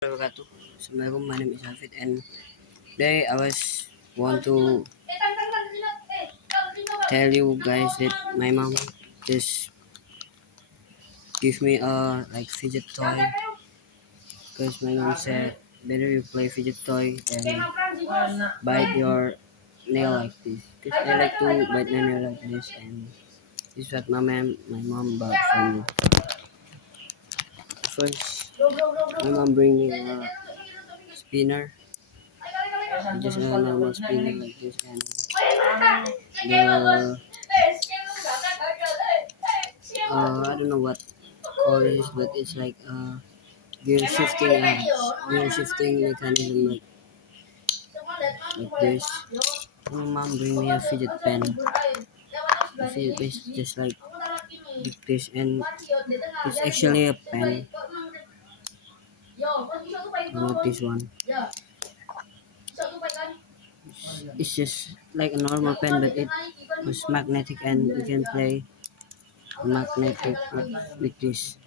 Wabarakatuh. Assalamualaikum, my name is Hafid, and today I want to tell you guys that my mom just give me a fidget toy because my mom said better you play fidget toy than bite your nail like this, because I like to bite my nail like this, and this is what my mom bought for me. First, my mom bring me a spinner, just a normal spinner like this, and the I don't know what call it is, but it's like gear shifting mechanism like this. My mom bring me a fidget pen. The fidget pen is just like this, and it's actually a pen, not this one. It's just like a normal pen, but it was magnetic, and you can play magnetic like this.